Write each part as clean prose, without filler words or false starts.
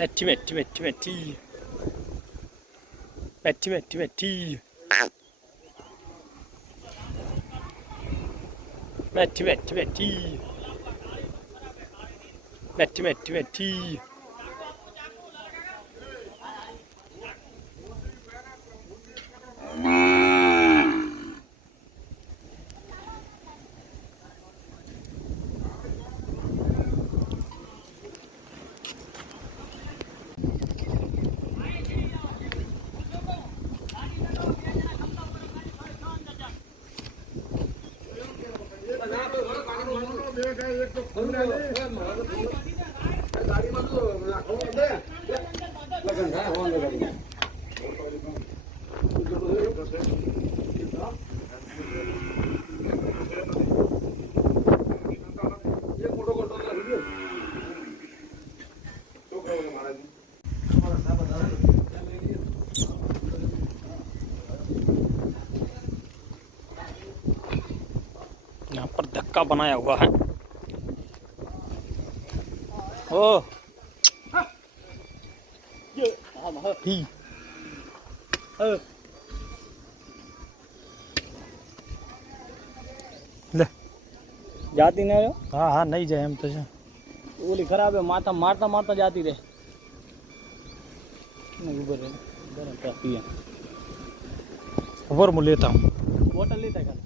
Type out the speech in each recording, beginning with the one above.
Metti, metti, metti, metti. Metti, metti, metti. Metti, metti, metti. Metti, metti, metti. यहाँ पर धक्का बनाया हुआ है। ओ ही ले जाती नहीं हो। हाँ हाँ नहीं जाए हम तो ओली खराब है, माता मारता मारता जाती रहे। पिया खबर मैं लेता हूँ। बोतल लेता है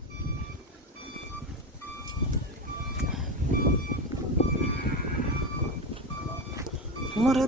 मरे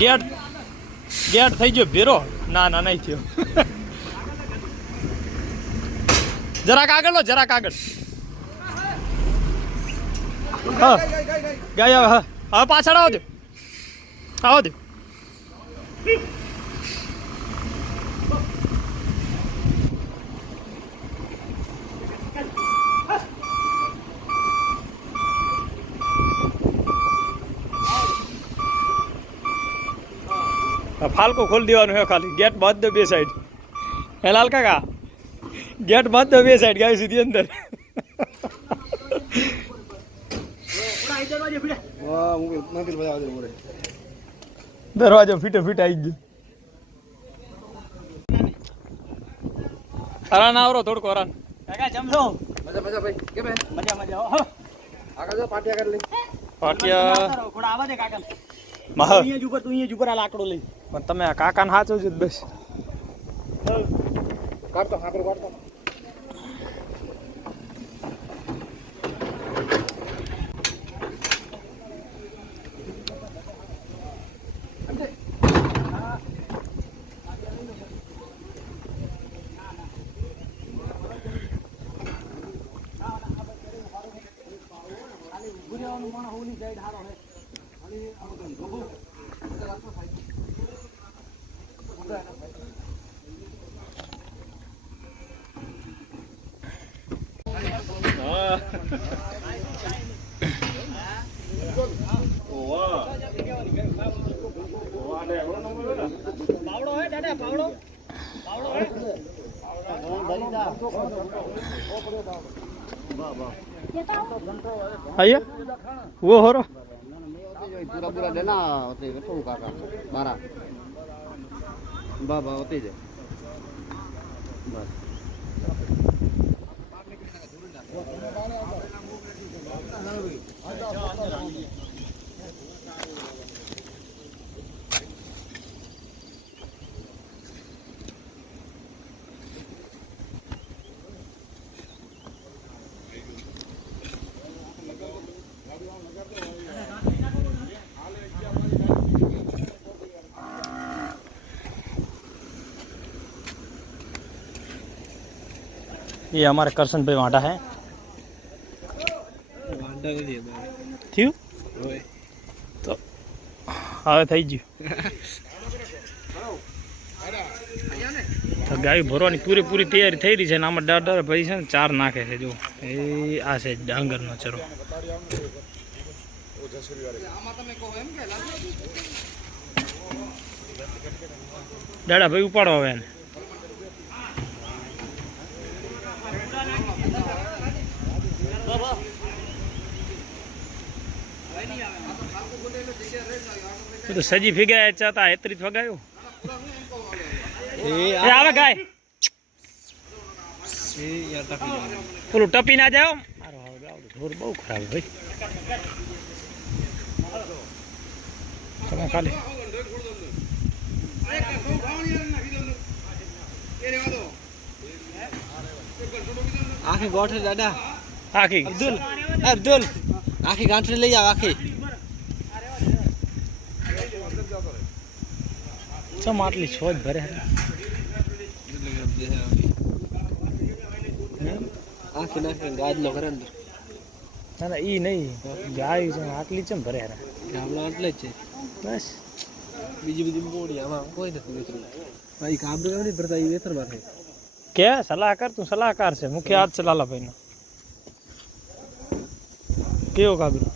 गेट गेट થઈ ગયો ભેરો ના ના નહીં થયો જરાક આગળ લો જરાક આગળ હા ગયા હા હવે પાછળ આવો દે फालको खोल देવાનું है खाली गेट बांध दो बे साइड है लाल काका गेट बांध दो बे साइड गाय सीधी अंदर दरवाजा फीटे फीट आई गई हरान आवरो थोड़को हरान काका जमलो मजा मजा भाई के भाई मजा मजा हो आगे जो पार्टिया कर ले पाटिया थोड़ा आवा दे काका मह તું અહીંયા ઉપર આ લાકડો લઈ પણ તમે આ કાકાને હાચો જ બસ काट तो हां पर काट तो પાવડો હે દાદા પાવડો પાવડો હે आइए वो हो रहा पूरा पूरा देना होते तो काका 12 बाबा होते जे बस ये हमारे करशन भाई वाटा है थी तो હવે થઈ ગયું તો ગાય ભરવાની પૂરેપૂરી તૈયારી થઈ રહી છે ને આમાં દર ભાઈ છે ને 4 નાખે છે જો એ આ છે ડાંગરનો ચરો દાડા ભાઈ ઉપાડો હવે એને તો સજી ફીગાય ચાતા 31 વગાયો એ આવે ગાય એ યાર ટપી પેલું ટપી ના જાવ મારો હવે આવડું ઢોર બહુ ખરાબ ભાઈ તમે ખાલી આખી ગોઠે દાદા આખી અબ્દુલ આખી ગાંઠડી લઈ આવ આખી ચમ આટલી છોજ ભરે આખી નાખી ગાદલો કરે અંદર ના ના ઈ નહીં ગાય છે આટલી ચમ ભરે યાર ગામડા એટલે જ છે બસ બીજી બધી મોડી આમાં કોઈ નથી મિત્રો ભાઈ ગામડું એમ નહીં ભરતા એ વેતરમાં થાય કે સલાહકાર તું સલાહકાર છે મુખ્ય હાથ છે લાલાભાઈ નો કેવો કાબરો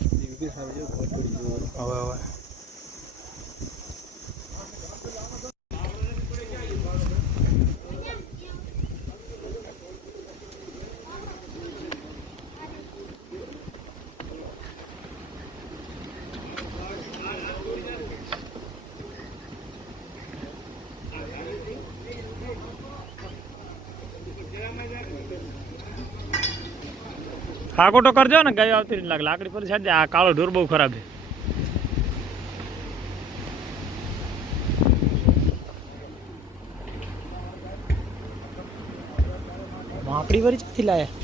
હવે હવે હાકોટો કરજો ને ગાય આવતી લાગે લાકડી પર સાજે આ કાળો ઢોર બહુ ખરાબ છે માપડી વરી ક્યાંથી લાયા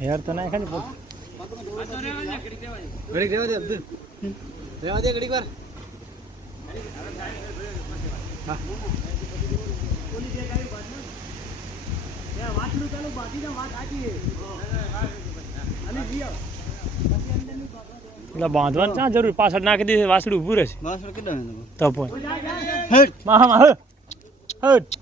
यार तो नहीं खाली ઘડીક રહેવા દે અબ્દુલ રહેવા દે ઘડીક વાર એટલે બાંધવાનું ક્યાં જરૂર પાછળ નાખી દીધી વાસડું ઊભું રહેશે તો પણ મામા હટ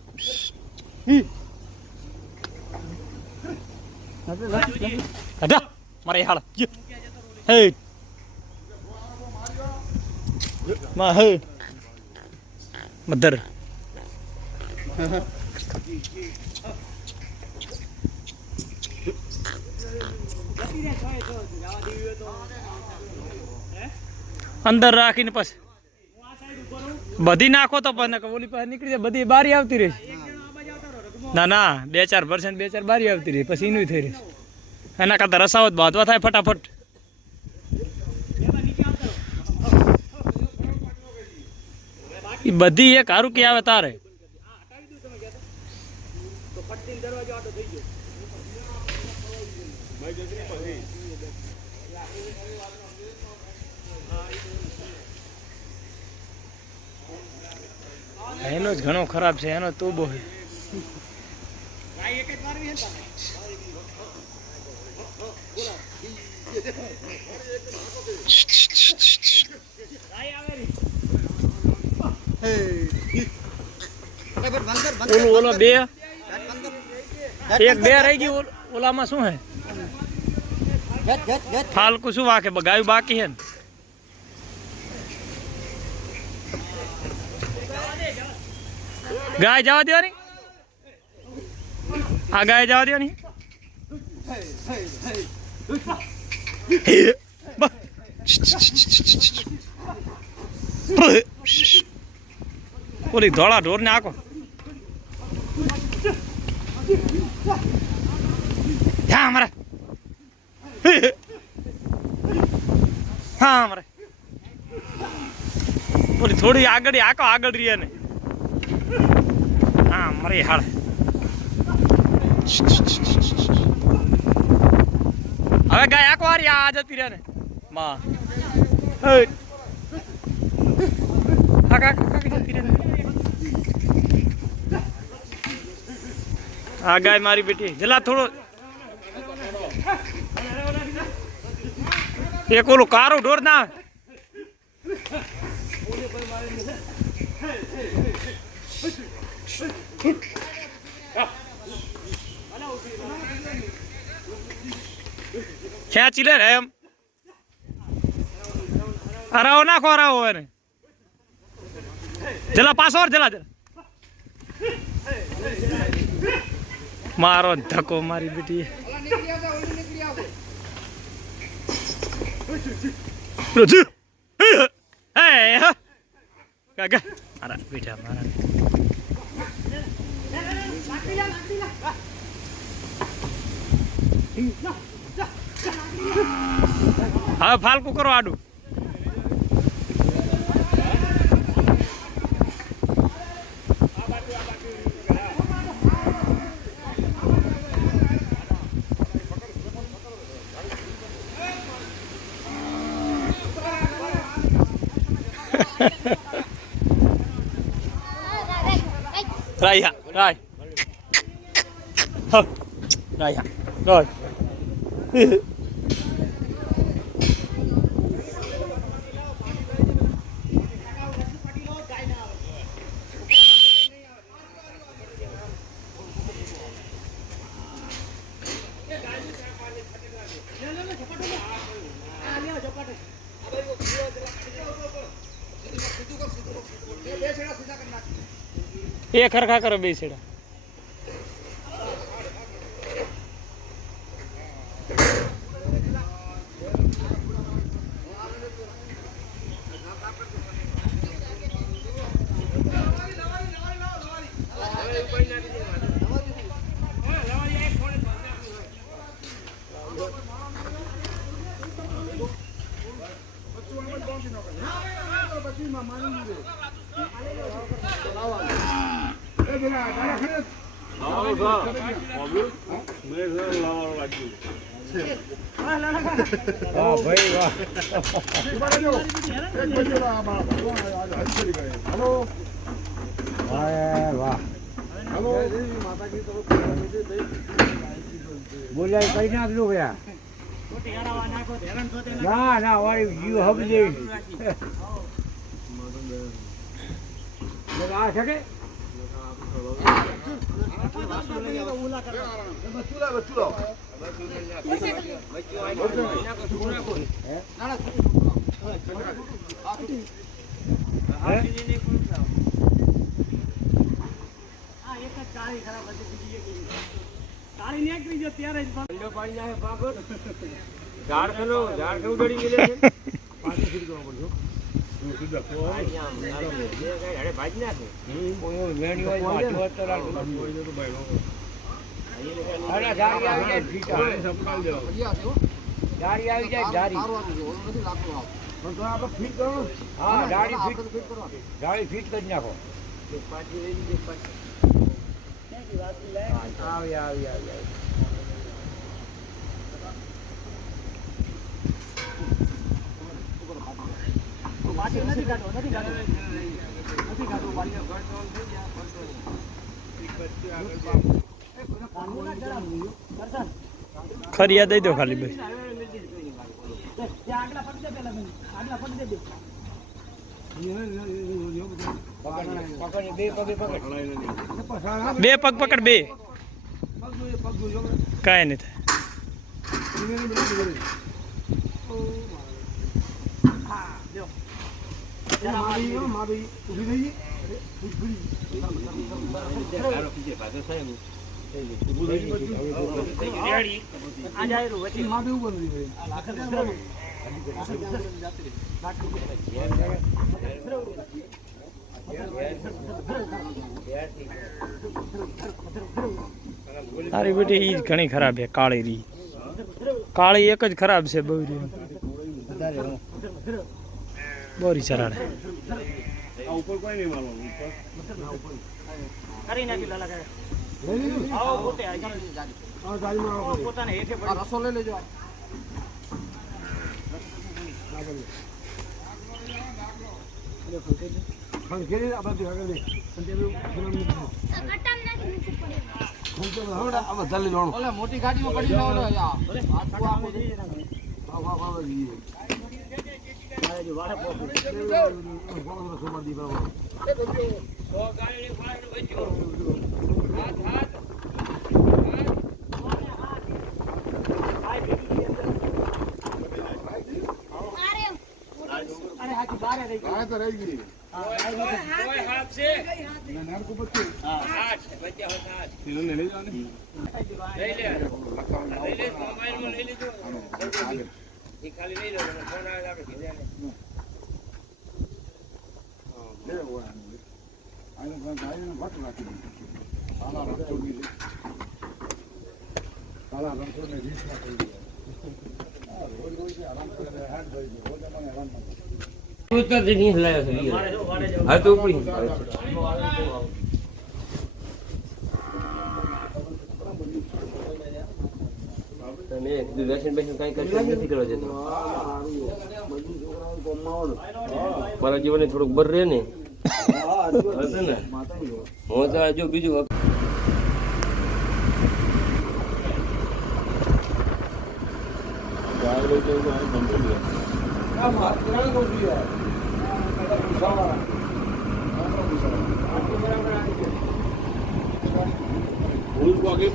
હટા મારે હાલ હે માં હે મધર અંદર રાખીને પછી બધી નાખો તો પણ ઓલી પાસે નીકળી જાય બધી બારી આવતી રહે ના ના 2-4% બારી આવતી રહી પછી એનું થઈ રહે એના કરતા રસાવત બાંધવા થાય ફટાફટ એ બધી એક હારું કે આવે તારે એનો જ ઘણો ખરાબ છે એનો તોબો છે ઓલો બે એક બે રહી ગઈ ઓલામાં શું હે ફાલકુ શું વાકે ગાયું બાકી હે ને ગાય જવા દેવાની આ ગાય જવા દેવાની ઓલી ધોળા ઢોરને આખો હા અમારે હા અમારે ઓલી થોડી આગળ આખો આગળ રહી ને હા મરી હાળ હવે ગાય આખો હારી આ જતી રહે ને માં આ ગાય મારી બેટી જલા થોડો એક ઓલું કારો ઢોર ના ખેંચી લે એમ હરાવો નાખો હરાવો એને જલા પાછો જલા જલા મારો ધક્કો મારી બેટી કાકા મારા બેટા મારા હવે ફાલકું કરો આડું Raya, Rai. Hơ. Raya. Rồi. એ ખરખા કરો બે છેડા બોલ્યા કઈ નાખલું ગયા ના ના વાળી જીવ હબ જેવી આ શકે જાળી ફીટ કરી નાખો આવી આવી આવી ખરિયા દઈ દો ખાલી ભાઈ બે પગ પકડ બે કાંઈ નહીં થાય તારી બેટી ઈ જ ઘણી ખરાબ છે કાળી રી કાળી એક જ ખરાબ છે બહુરી બોરી ચરાડે રસો લઈ લેજો મોટી ગાડીમાં પડી મારા જીવન થોડુંક બર રહે ને હું તો જો બીજું ભૂલ પગે